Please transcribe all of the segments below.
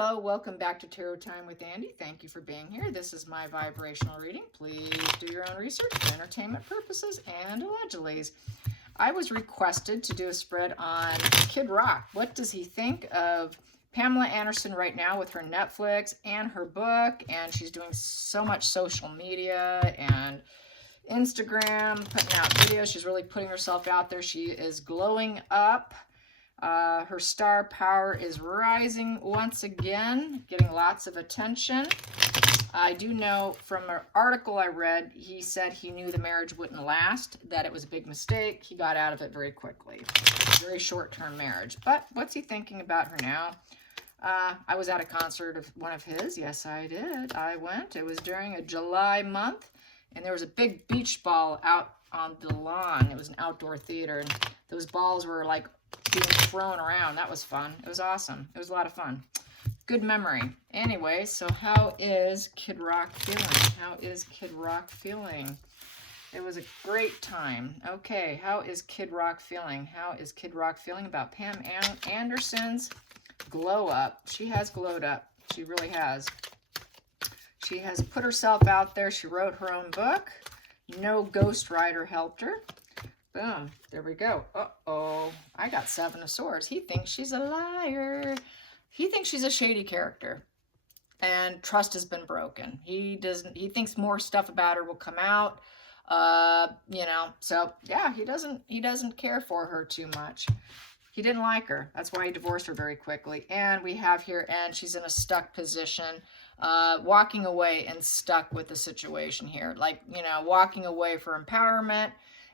Hello, welcome back to Tarot Time with Andy. Thank you for being here. This is my vibrational reading. Please do your own research for entertainment purposes and allegedly. I was requested to do a spread on Kid Rock. What does he think of Pamela Anderson right now with her Netflix and her book? And she's doing so much social media and Instagram, putting out videos. She's really putting herself out there. She is glowing up. Her star power is rising once again, getting lots of attention. I do know from an article I read, he said he knew the marriage wouldn't last, that it was a big mistake. He got out of it very quickly. Very short-term marriage. But what's he thinking about her now? I was at a concert of one of his. Yes, I did. I went. It was during a July month, and there was a big beach ball out on the lawn. It was an outdoor theater, and those balls were like being thrown around. That was fun. It was awesome. It was a lot of fun. Good memory. Anyway, so how is Kid Rock feeling? How is Kid Rock feeling? It was a great time. Okay, how is Kid Rock feeling? How is Kid Rock feeling about Pam Anderson's glow up? She has glowed up. She really has. She has put herself out there. She wrote her own book. No ghostwriter helped her. Boom. There we go. Uh-oh. I got 7 of Swords. He thinks she's a liar. He thinks she's a shady character. And trust has been broken. He thinks more stuff about her will come out. You know, so yeah, he doesn't care for her too much. He didn't like her. That's why he divorced her very quickly. And we have here, and she's in a stuck position, walking away and stuck with the situation here. Like, you know, walking away for empowerment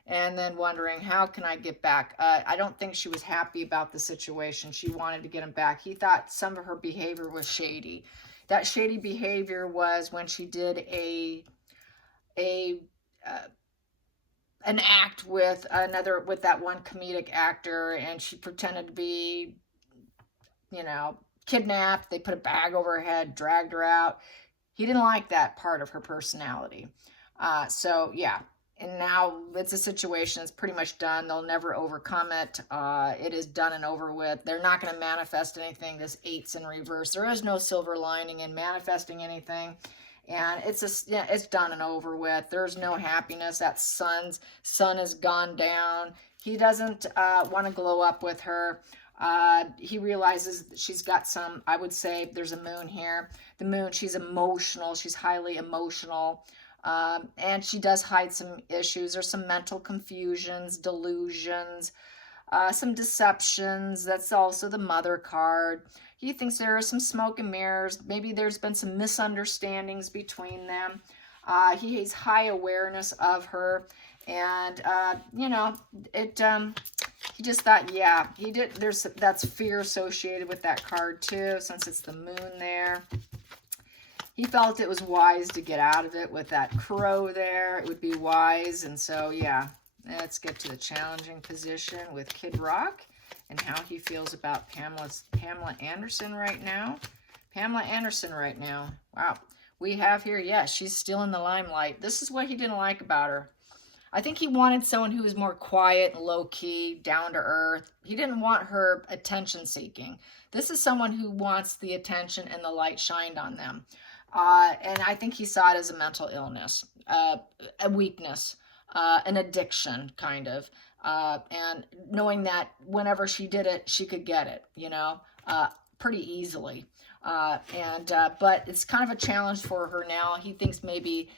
and then wondering, how can I get back? I don't think she was happy about the situation. She wanted to get him back. He thought some of her behavior was shady. That shady behavior was when she did an act with that one comedic actor, and she pretended to be, you know, kidnapped. They put a bag over her head, dragged her out. He didn't like that part of her personality. So yeah, and now it's a situation that's pretty much done. They'll never overcome it. It is done and over with. They're not going to manifest anything. This 8's in reverse. There is no silver lining in manifesting anything. And it's done and over with. There's no happiness. That sun has gone down. He doesn't want to glow up with her. He realizes that she's got some, I would say there's a moon here. The moon, she's emotional. She's highly emotional. And she does hide some issues. There's some mental confusions, delusions, some deceptions. That's also the Mother card. He thinks there are some smoke and mirrors. Maybe there's been some misunderstandings between them. He has high awareness of her. And, you know, he just thought, yeah, that's fear associated with that card too, since it's the moon there. He felt it was wise to get out of it with that crow there. It would be wise. And so, yeah, let's get to the challenging position with Kid Rock and how he feels about Pamela Anderson right now. Pamela Anderson right now. Wow. We have here, yes, she's still in the limelight. This is what he didn't like about her. I think he wanted someone who was more quiet and low-key, down to earth. He didn't want her attention-seeking. This is someone who wants the attention and the light shined on them. And I think he saw it as a mental illness, a weakness, an addiction, kind of. And knowing that whenever she did it, she could get it, you know, pretty easily. But it's kind of a challenge for her now. He thinks maybe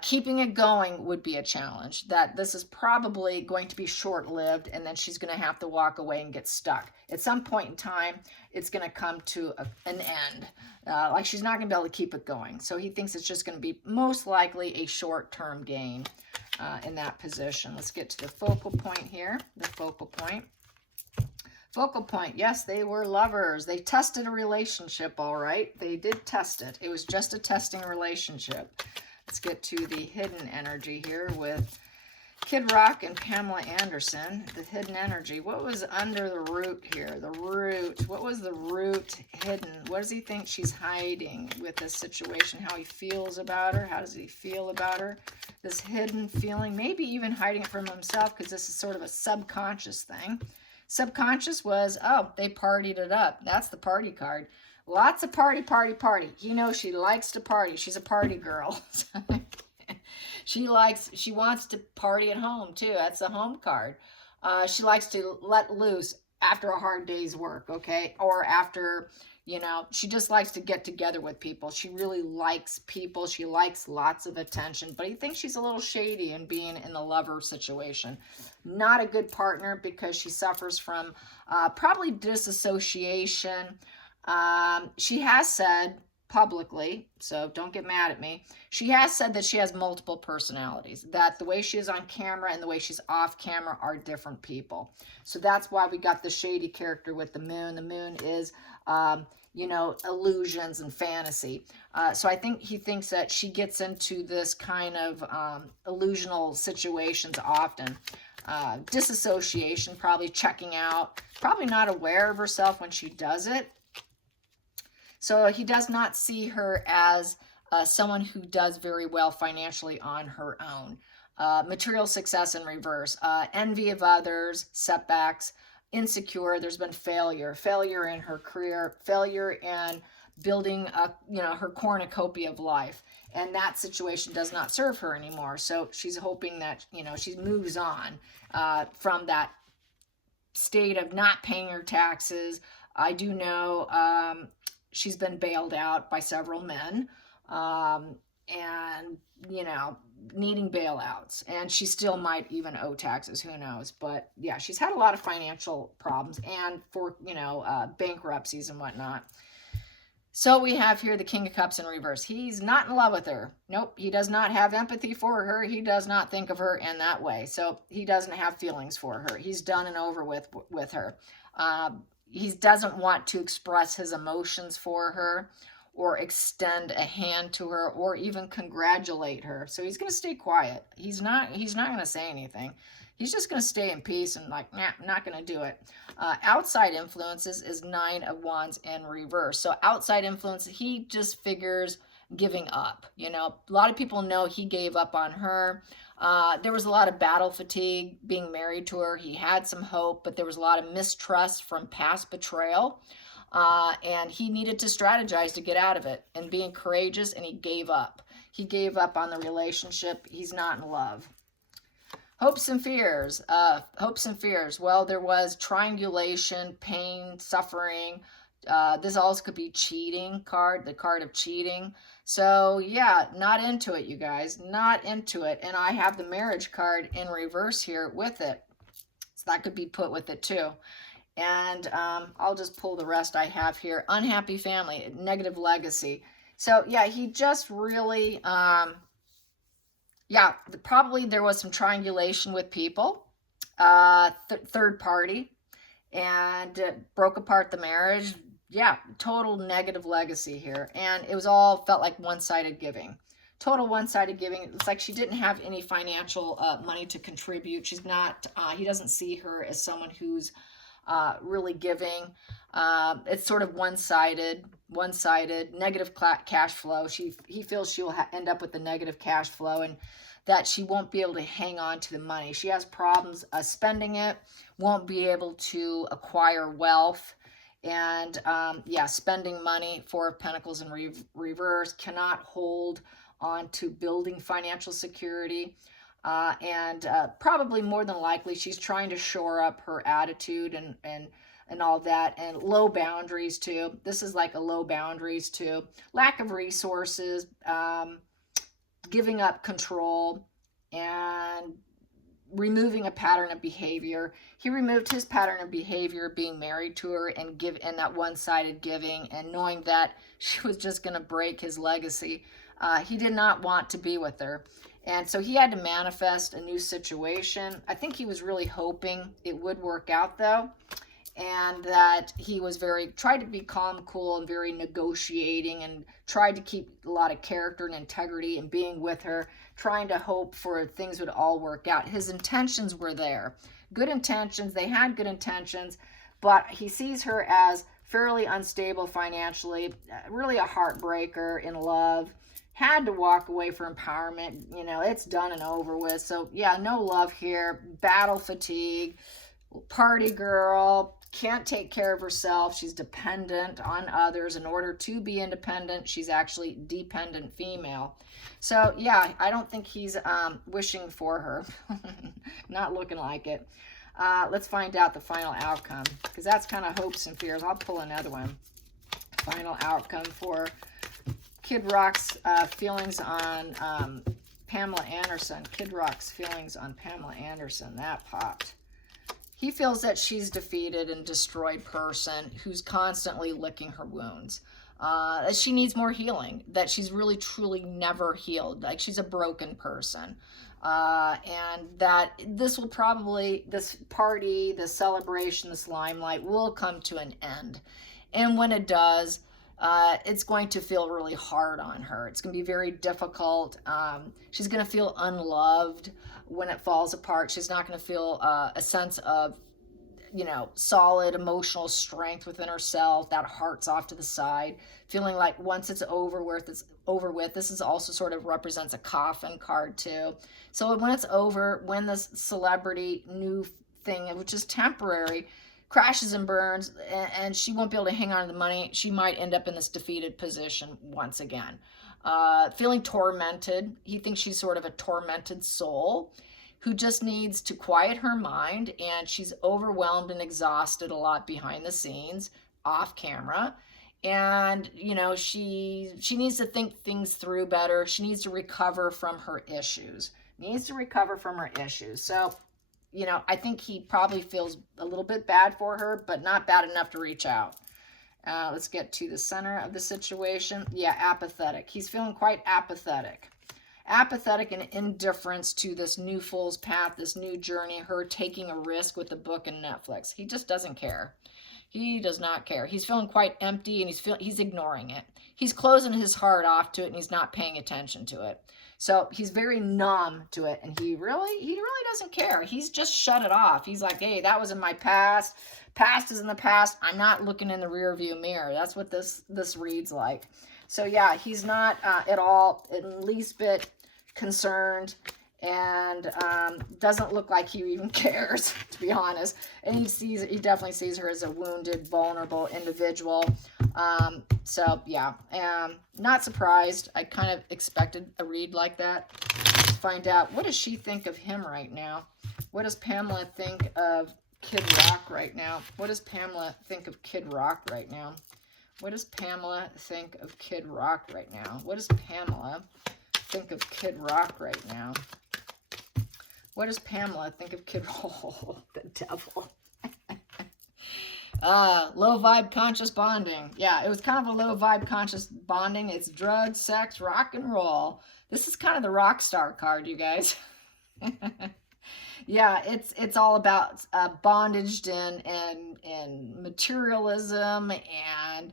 keeping it going would be a challenge, that this is probably going to be short-lived, and then she's going to have to walk away and get stuck. At some point in time, it's going to come to an end. Like she's not going to be able to keep it going. So he thinks it's just going to be most likely a short-term gain in that position. Let's get to the focal point here. The focal point. Focal point, yes, they were lovers. They tested a relationship, all right. They did test it. It was just a testing relationship. Let's get to the hidden energy here with Kid Rock and Pamela Anderson. The hidden energy. What was under the root here? The root. What was the root hidden? What does he think she's hiding with this situation? How he feels about her? How does he feel about her? This hidden feeling. Maybe even hiding it from himself, because this is sort of a subconscious thing. Subconscious was, oh, they partied it up. That's the party card. Lots of party, party, party. He knows she likes to party. She's a party girl. She wants to party at home too. That's the home card. She likes to let loose after a hard day's work, okay? Or after, she just likes to get together with people. She really likes people. She likes lots of attention, but he thinks she's a little shady in being in the lover situation. Not a good partner because she suffers from probably disassociation. She has said publicly, so don't get mad at me, she has said that she has multiple personalities, that the way she is on camera and the way she's off camera are different people. So that's why we got the shady character with the moon. The moon is, illusions and fantasy. So I think he thinks that she gets into this kind of illusional situations often. Disassociation, probably checking out, probably not aware of herself when she does it. So he does not see her as someone who does very well financially on her own. Material success in reverse, envy of others, setbacks, insecure. There's been failure in her career, failure in building her cornucopia of life, and that situation does not serve her anymore. So she's hoping that she moves on from that state of not paying her taxes. I do know she's been bailed out by several men, and needing bailouts, and she still might even owe taxes, who knows. But yeah, she's had a lot of financial problems and for bankruptcies and whatnot. So we have here the King of Cups in reverse. He's not in love with her. Nope, he does not have empathy for her. He does not think of her in that way. So he doesn't have feelings for her. He's done and over with her. He doesn't want to express his emotions for her or extend a hand to her or even congratulate her. So he's going to stay quiet. He's not going to say anything. He's just going to stay in peace and like, nah, I'm not going to do it. Outside influences is 9 of Wands in reverse. So outside influence, he just figures giving up. A lot of people know he gave up on her. There was a lot of battle fatigue being married to her. He had some hope, but there was a lot of mistrust from past betrayal. And he needed to strategize to get out of it and being courageous, and he gave up. He gave up on the relationship. He's not in love. Hopes and fears. Well, there was triangulation, pain, suffering. This also could be cheating card, the card of cheating. So yeah, not into it, you guys, not into it. And I have the marriage card in reverse here with it. So that could be put with it too. And I'll just pull the rest I have here. Unhappy family, negative legacy. So yeah, he just really, probably there was some triangulation with people, third party, and broke apart the marriage. Yeah, total negative legacy here. And it was all felt like one-sided giving. Total one-sided giving. It's like she didn't have any financial money to contribute. She's not, he doesn't see her as someone who's really giving. It's sort of one-sided, negative cash flow. He feels she will end up with the negative cash flow and that she won't be able to hang on to the money. She has problems spending it, won't be able to acquire wealth, and spending money. 4 of Pentacles in reverse, cannot hold on to building financial security. And probably more than likely she's trying to shore up her attitude and all that, and low boundaries too. This is like a low boundaries too. Lack of resources, giving up control, and removing a pattern of behavior. He removed his pattern of behavior being married to her and that one-sided giving, and knowing that she was just going to break his legacy. He did not want to be with her. And so he had to manifest a new situation. I think he was really hoping it would work out though. And that he was tried to be calm, cool, and very negotiating, and tried to keep a lot of character and integrity and being with her, trying to hope for things would all work out. His intentions were there. Good intentions. They had good intentions, but he sees her as fairly unstable financially, really a heartbreaker in love. Had to walk away for empowerment. It's done and over with. So yeah, no love here. Battle fatigue. party girl, can't take care of herself. She's dependent on others. In order to be independent, she's actually dependent female. So yeah, I don't think he's wishing for her. Not looking like it. Let's find out the final outcome, because that's kind of hopes and fears. I'll pull another one. Final outcome for Kid Rock's feelings on Pamela Anderson. Kid Rock's feelings on Pamela Anderson. That popped. He feels that she's defeated and destroyed person who's constantly licking her wounds. That she needs more healing, that she's really truly never healed, like she's a broken person. And that this will probably, this party, this celebration, this limelight will come to an end. And when it does, it's going to feel really hard on her. It's going to be very difficult. She's going to feel unloved when it falls apart. She's not going to feel a sense of, you know, solid emotional strength within herself. That heart's off to the side, feeling like once it's over with, it's over with. This is also sort of represents a coffin card too. So when it's over, when this celebrity new thing, which is temporary, crashes and burns, and she won't be able to hang on to the money, she might end up in this defeated position once again. Feeling tormented. He thinks she's sort of a tormented soul who just needs to quiet her mind, and she's overwhelmed and exhausted a lot behind the scenes, off camera. And, you know, she needs to think things through better. She needs to recover from her issues. So, you know, I think he probably feels a little bit bad for her, but not bad enough to reach out. Let's get to the center of the situation. Yeah, apathetic. He's feeling quite apathetic. Apathetic and indifference to this new fool's path, this new journey, her taking a risk with the book and Netflix. He just doesn't care. He does not care. He's feeling quite empty, and he's ignoring it. He's closing his heart off to it, and he's not paying attention to it. So he's very numb to it, and he really doesn't care. He's just shut it off. He's like, hey, that was in my past. Past is in the past. I'm not looking in the rear view mirror. That's what this reads like. So yeah, he's not at all, at least bit concerned, and doesn't look like he even cares, to be honest. And he definitely sees her as a wounded, vulnerable individual. So yeah, not surprised. I kind of expected a read like that. Let's find out, what does she think of him right now? What does Pamela think of Kid Rock right now? What does Pamela think of Kid Rock right now? What does Pamela think of Kid Rock right now? What does Pamela think of Kid Rock right now? What does Pamela think of Kid Rock? Oh, the devil. Low vibe conscious bonding. Yeah, it was kind of a low vibe conscious bonding. It's drugs, sex, rock and roll. This is kind of the rock star card, you guys. Yeah, it's all about bondage and materialism, and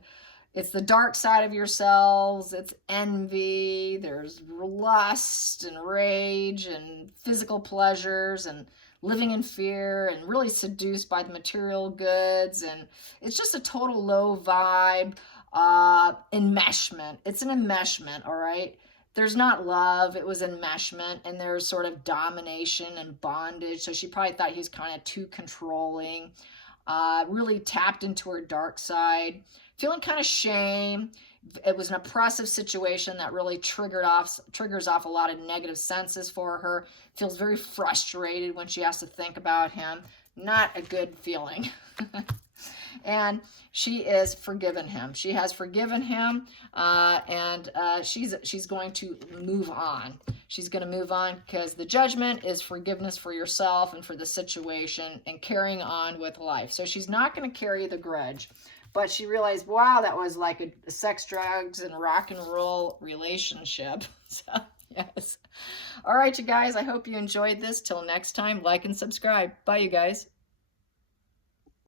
it's the dark side of yourselves. It's envy. There's lust and rage and physical pleasures and living in fear and really seduced by the material goods. And it's just a total low vibe enmeshment. It's an enmeshment, all right? There's not love. It was enmeshment, and there's sort of domination and bondage. So she probably thought he was kind of too controlling, really tapped into her dark side, feeling kind of shame. It was an oppressive situation that really triggers off a lot of negative senses for her. Feels very frustrated when she has to think about him. Not a good feeling. And she is forgiven him. She has forgiven him, and she's going to move on. She's going to move on because the judgment is forgiveness for yourself and for the situation and carrying on with life. So she's not going to carry the grudge, but she realized, wow, that was like a sex, drugs, and rock and roll relationship. So yes. All right, you guys, I hope you enjoyed this. Till next time, like and subscribe. Bye, you guys.